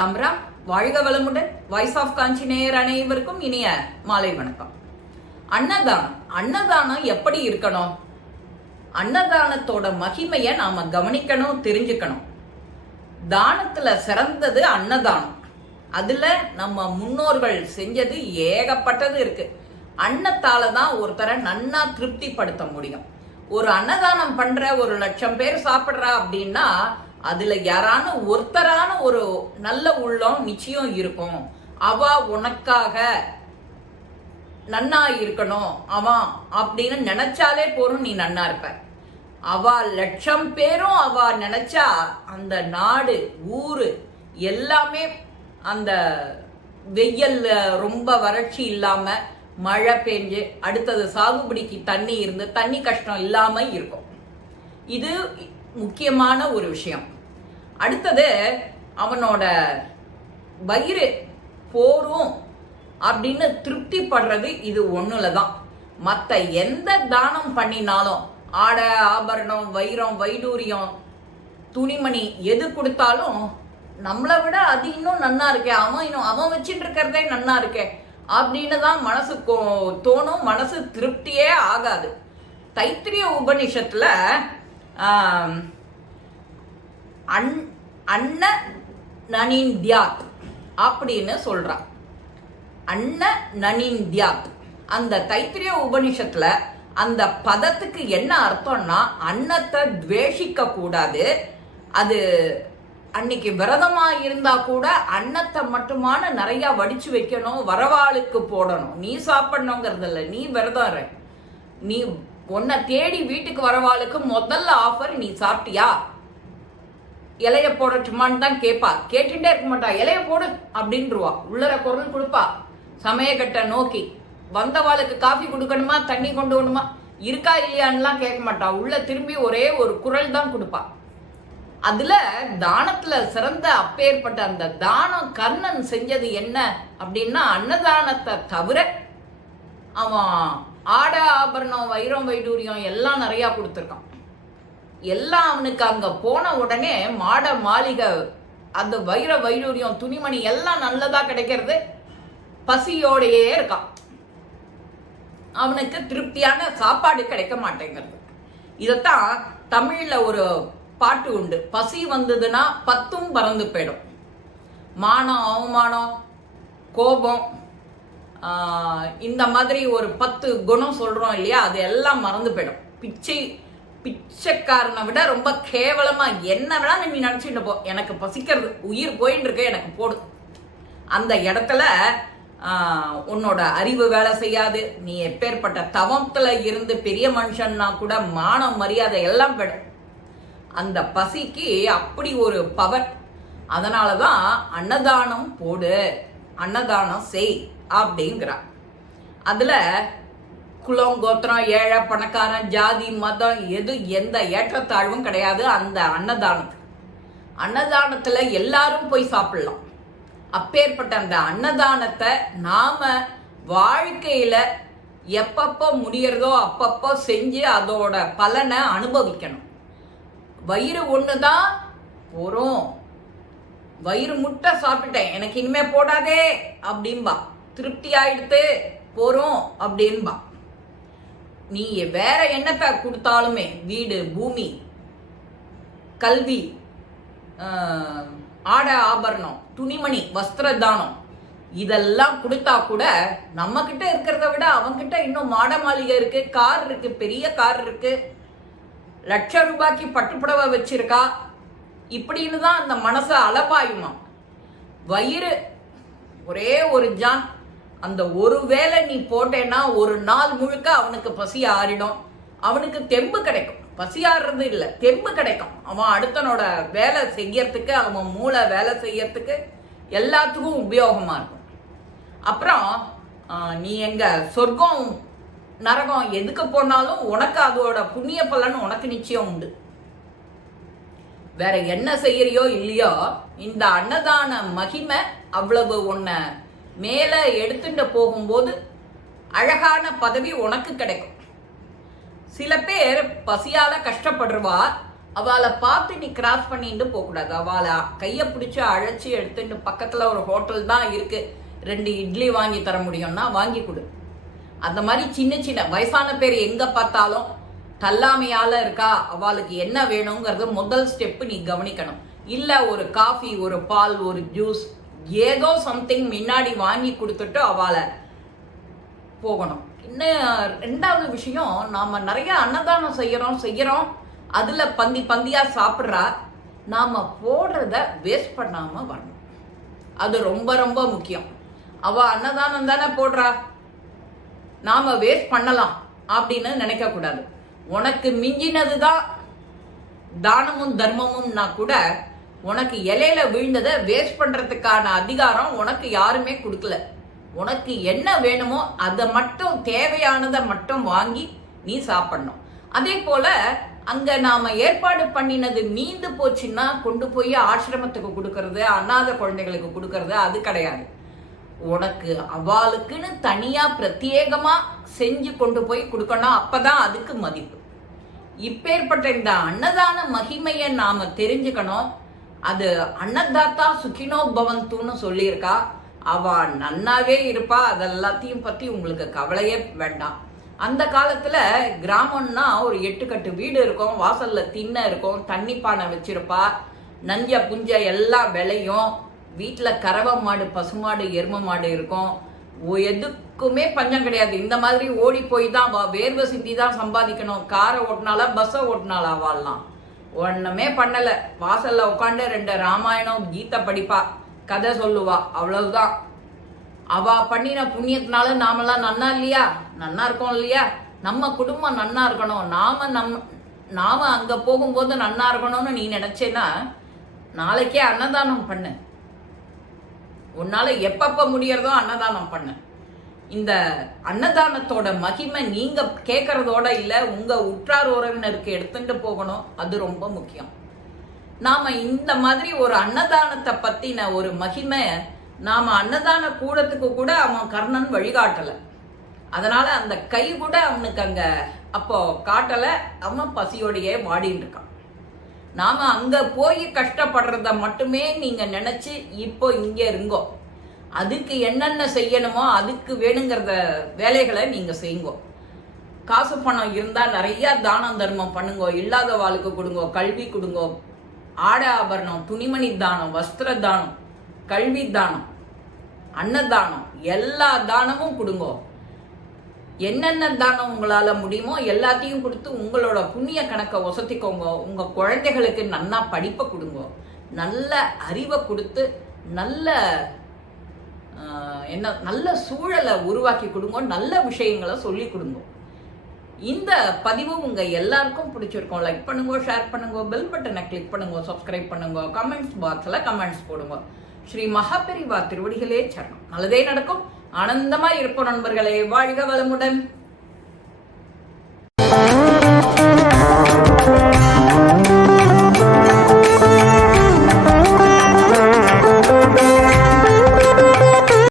ராம் ராம். வாழ்க வளமுடன். Voice of காஞ்சி நேயர் அனைவருக்கும் இனிய மாலை வணக்கம். அன்னதானம். அன்னதானம் எப்படி இருக்கணும்? அன்னதானத்தோட மகிமையை நாம கவனிக்கணும் தெரிஞ்சுக்கணும். தானத்துல சிறந்தது அன்னதானம். அதுல நம்ம முன்னோர்கள் செஞ்சது ஏகப்பட்டது இருக்கு. அன்னத்தால தான் ஒருத்தரை நன்னா திருப்திப்படுத்த முடியும். ஒரு அன்னதானம் பண்ற ஒரு லட்சம் பேர் சாப்பிட்றா அப்படின்னா அதுல யாரான ஒருத்தரான ஒரு நல்ல உள்ளம் நிச்சயம் இருக்கும். அவ உனக்காக நன்னா இருக்கணும். அவன் அப்படின்னு நினைச்சாலே போறோம் நீ நன்னா இருப்ப. அவ லட்சம் பேரும் அவ நினைச்சா அந்த நாடு ஊரு எல்லாமே அந்த வெயில்ல ரொம்ப வறட்சி இல்லாம மழை பெஞ்சு அடுத்தது சாகுபடிக்கு தண்ணி இருந்து தண்ணி கஷ்டம் இல்லாம இருக்கும். இது முக்கியமான ஒரு விஷயம். அடுத்தது அவனோட வயிறு போரும் அப்படின்னு திருப்திப்படுறது இது ஒன்றில் தான் மற்ற எந்த தானம் பண்ணினாலும் ஆடை ஆபரணம் வைரம் வைடூரியம் துணிமணி எது கொடுத்தாலும் நம்மளை விட அது இன்னும் நன்னா இருக்கே அவன் இன்னும் அவன் வச்சுட்டு இருக்கிறதே நன்னா இருக்கே அப்படின்னு தான் மனசு கோ- தோணும். மனசு திருப்தியே ஆகாது. தைத்திரிய உபனிஷத்தில் அன் அன்ன நனிந்தியாத் அப்படின்னு சொல்றான் அன்ன நனிந்தியாத். அந்த தைத்திரிய உபனிஷத்துல அந்த பதத்துக்கு என்ன அர்த்தம்னா அன்னத்தை துவேஷிக்க கூடாது. அது அன்னைக்கு விரதமா இருந்தா கூட அன்னத்தை மட்டுமான நிறைய வடிச்சு வைக்கணும் வரவாளுக்கு போடணும். நீ சாப்பிடணுங்கிறது இல்லை நீ விரதம் நீ உன்னை தேடி வீட்டுக்கு வரவாளுக்கு முதல்ல ஆஃபர் நீ சாப்பிட்டியா? இலைய போடட்டுமான்னு தான் கேட்பா கேட்டுட்டே இருக்க மாட்டா. இலைய போடு அப்படின்றவா. உள்ளர குரல் கொடுப்பா. சமயக்கட்டை நோக்கி வந்தவாளுக்கு காஃபி கொடுக்கணுமா? தண்ணி கொண்டு வரணுமா? இருக்கா இல்லையான்லாம் கேட்க மாட்டா. உள்ள திரும்பி ஒரே ஒரு குரல் தான் கொடுப்பா. அதுல தானத்துல சிறந்த அப்பேற்பட்ட அந்த தானம் கர்ணன் செஞ்சது என்ன அப்படின்னா அன்னதானத்தை தவிர அவன் ஆட ஆபரணம் வைரம் வைடூரியம் எல்லாம் நிறையா கொடுத்துருக்கான். எல்லாம் அவனுக்கு அங்கே போன உடனே மாட மாளிகை அந்த வைர வைடூரியம் துணிமணி எல்லாம் நல்லதாக கிடைக்கிறது பசியோடையே இருக்கான். அவனுக்கு திருப்தியான சாப்பாடு கிடைக்க மாட்டேங்கிறது. இதைத்தான் தமிழில் ஒரு பாட்டு உண்டு. பசி வந்ததுன்னா பத்தும் பறந்து போயிடும். மானம் அவமானம் கோபம் இந்த மாதிரி ஒரு பத்து குணம் சொல்கிறோம் இல்லையா அது எல்லாம் மறந்து போயிடும். பிச்சை பிச்சைக்காரனை விட ரொம்ப கேவலமாக என்ன வேணா நீ நினச்சிட்டு போ. எனக்கு பசிக்கிறது உயிர் போயின்னு இருக்க எனக்கு போடு. அந்த இடத்துல உன்னோட அறிவு வேலை செய்யாது. நீ எப்பேற்பட்ட தவத்தில் இருந்து பெரிய மனுஷன்னா கூட மானம் மரியாதை எல்லாம் போயிடும். அந்த பசிக்கு அப்படி ஒரு பவர். அதனால தான் அன்னதானம் போடு. அன்னதானம் செய். அப்படிங்கிறான் அதுல குலம் கோத்திரம் ஏழை பணக்காரன் ஜாதி மதம் எது எந்த ஏற்றத்தாழ்வும் கிடையாது அந்த அன்னதானத்துக்கு. அன்னதானத்துல எல்லாரும் போய் சாப்பிடலாம். அப்பேற்பட்ட அந்த அன்னதானத்தை நாம வாழ்க்கையில எப்பப்போ முடியறதோ அப்பப்போ செஞ்சு அதோட பலனை அனுபவிக்கணும். வயிறு ஒன்று தான் போகிறோம் வயிறு முட்டை சாப்பிட்டேன் எனக்கு இனிமே போடாதே அப்படின்பா திருப்தி ஆயிடுத்து போறோம் அப்படின்பா. நீ வேற என்னத்தை கொடுத்தாலுமே வீடு பூமி கல்வி ஆடை ஆபரணம் துணிமணி வஸ்திர தானம் இதெல்லாம் கொடுத்தா கூட நம்ம கிட்ட இருக்கிறத விட அவங்கிட்ட இன்னும் மாட மாளிகை இருக்கு கார் இருக்கு பெரிய கார் இருக்கு. லட்ச ரூபாய்க்கு பட்டுப்புடவை வச்சிருக்கா. இப்படின்னு தான் அந்த மனசை அலப்பாயுமா வயிறு ஒரே ஒரு ஜான். அந்த ஒரு வேளை நீ போட்டேன்னா ஒரு நாள் முழுக்க அவனுக்கு பசி ஆறிடும். அவனுக்கு தெம்பு கிடைக்கும். பசி ஆடுறது இல்லை தெம்பு கிடைக்கும். அவன் அடுத்தனோட வேலை செய்யறதுக்கு அவன் மூளை வேலை செய்யறதுக்கு எல்லாத்துக்கும் உபயோகமா இருக்கும். அப்புறம் நீ எங்க சொர்க்கம் நரகம் எதுக்கு போனாலும் உனக்கு அதோட புண்ணிய பலன் உனக்கு நிச்சயம் உண்டு. வேற என்ன செய்யறியோ இல்லையோ இந்த அன்னதான மகிமை அவ்வளவு உன்னை மேலே எடுத்துட்டு போகும்போது அழகான பதவி உனக்கு கிடைக்கும். சில பேர் பசியால கஷ்டப்படுறவா அவளை பார்த்து நீ கிராஸ் பண்ணிட்டு போகக்கூடாது. அவளை கையை பிடிச்சி அழைச்சி எடுத்துட்டு பக்கத்தில் ஒரு ஹோட்டல் தான் இருக்கு. ரெண்டு இட்லி வாங்கி தர முடியும்னா வாங்கி கொடு. அந்த மாதிரி சின்ன சின்ன வயசான பேர் எங்கே பார்த்தாலும் தள்ளாமையால் இருக்கா அவளுக்கு என்ன வேணுங்கிறது முதல் ஸ்டெப்பு நீ கவனிக்கணும். இல்லை ஒரு காஃபி ஒரு பால் ஒரு ஜூஸ் ஏதோ சம்திங் முன்னாடி வாங்கி கொடுத்துட்டு அவளை போகணும். இன்னும் ரெண்டாவது விஷயம் நாம் நிறைய அன்னதானம் செய்கிறோம் செய்கிறோம் அதில் பந்தி பந்தியாக சாப்பிட்றா. நாம் போடுறத வேஸ்ட் பண்ணாமல் வரணும். அது ரொம்ப ரொம்ப முக்கியம். அவள் அன்னதானம் தானே போடுறா. நாம் வேஸ்ட் பண்ணலாம் அப்படின்னு நினைக்கக்கூடாது உனக்கு மிஞ்சினது தான் தானமும் தர்மமும்னா கூட உனக்கு இலையில விழுந்ததை வேஸ்ட் பண்றதுக்கான அதிகாரம் உனக்கு யாருமே கொடுக்கல. உனக்கு என்ன வேணுமோ அதை மட்டும் தேவையானதை மட்டும் வாங்கி நீ சாப்பிடணும். அதே போல அங்க நாம ஏற்பாடு பண்ணினது மீந்து போச்சுன்னா கொண்டு போய் ஆசிரமத்துக்கு கொடுக்கறது அனாதை குழந்தைகளுக்கு கொடுக்கறது அது கிடையாது. உனக்கு அவளுக்குன்னு தனியா பிரத்யேகமா செஞ்சு கொண்டு போய் கொடுக்கணும் அப்பதான் அதுக்கு மதிப்பு. இப்பேற்பட்ட இந்த அன்னதான மகிமையை நாம தெரிஞ்சுக்கணும். அது அன்னதாத்தா சுகினோ பவந்துன்னு சொல்லியிருக்கா. அவ நன்னாவே இருப்பா. அதெல்லாத்தையும் பத்தி உங்களுக்கு கவலையே வேண்டாம். அந்த காலத்துல கிராமம்னா ஒரு எட்டு கட்டு வீடு இருக்கும். வாசல்ல திண்ணை இருக்கும். தண்ணி பானை வச்சிருப்பா. நஞ்ச புஞ்ச எல்லாம் விளையும். வீட்டில் கறவை மாடு பசுமாடு எரும மாடு இருக்கும். எதுக்குமே பஞ்சம் கிடையாது. இந்த மாதிரி ஓடி போய் தான் வா வேர்வை சிந்தி தான் சம்பாதிக்கணும். காரை ஓட்டினாலா பஸ்ஸை ஓட்டினாலா வாழலாம் ஒன்றுமே பண்ணலை. வாசலில் உட்காந்து ரெண்டு ராமாயணம் கீதை படிப்பா. கதை சொல்லுவா. அவ்வளவுதான். அவ பண்ணின புண்ணியத்தினால நாமெல்லாம் நன்னா இல்லையா? நன்னா இருக்கோம் இல்லையா? நம்ம குடும்பம் நன்னா இருக்கணும். நாம நம்ம நாம அங்க போகும்போது நன்னா இருக்கணும்னு நீ நினைச்சேன்னா நாளைக்கே அன்னதானம் பண்ணு. உன்னால எப்பப்ப முடியறதோ அன்னதானம் பண்ணு. இந்த அன்னதானத்தோட மகிமை நீங்க கேட்கறதோட இல்ல உங்க உற்றார் உறவினருக்கு எடுத்துட்டு போகணும் அது ரொம்ப முக்கியம். நாம இந்த மாதிரி ஒரு அன்னதானத்தை பத்தின ஒரு மகிமை நாம அன்னதான கூடத்துக்கு கூட அவன் கர்ணன் வழிகாட்டல. அதனால அந்த கை கூட அவனுக்கு அங்க அப்போ காட்டல அவன் பசியோடையே வாடின்னு இருக்கான். நாம அங்க போய் கஷ்டப்படுறத மட்டுமே நீங்க நினைச்சு இப்போ இங்க இருங்கோ. அதுக்கு என்னென்ன செய்யணுமோ அதுக்கு வேணுங்கிறத வேலைகளை நீங்கள் செய்யுங்க. காசு பணம் இருந்தால் நிறையா தானம் தர்மம் பண்ணுங்கோ இல்லாத வாழ்க்கை கொடுங்கோ கல்வி கொடுங்கோ. ஆடை ஆபரணம் துணிமணி தானம் வஸ்திர தானம் கல்வி தானம் அன்னதானம் எல்லா தானமும் கொடுங்கோ. என்னென்ன தானம் உங்களால் முடியுமோ எல்லாத்தையும் கொடுத்து உங்களோட புண்ணிய கணக்கை ஒசத்திக்கோங்க. உங்கள் குழந்தைகளுக்கு நன்னா படிப்பை கொடுங்க. நல்ல அறிவை கொடுத்து நல்ல என்ன நல்ல சூழலை உருவாக்கி கொடுங்க நல்ல விஷயங்களை சொல்லி கொடுங்க. இந்த பதிவு உங்கள் எல்லாருக்கும் பிடிச்சிருக்கோம். லைக் பண்ணுங்க ஷேர் பண்ணுங்க பெல் பட்டனை கிளிக் பண்ணுங்க சப்ஸ்கிரைப் பண்ணுங்க கமெண்ட்ஸ் பாக்ஸில் கமெண்ட்ஸ் போடுங்க. ஸ்ரீ மகாபெரிவா திருவடிகளே சரணம். நல்லதே நடக்கும். ஆனந்தமாக இருப்போம் நண்பர்களே. வாழ்க வளமுடன்.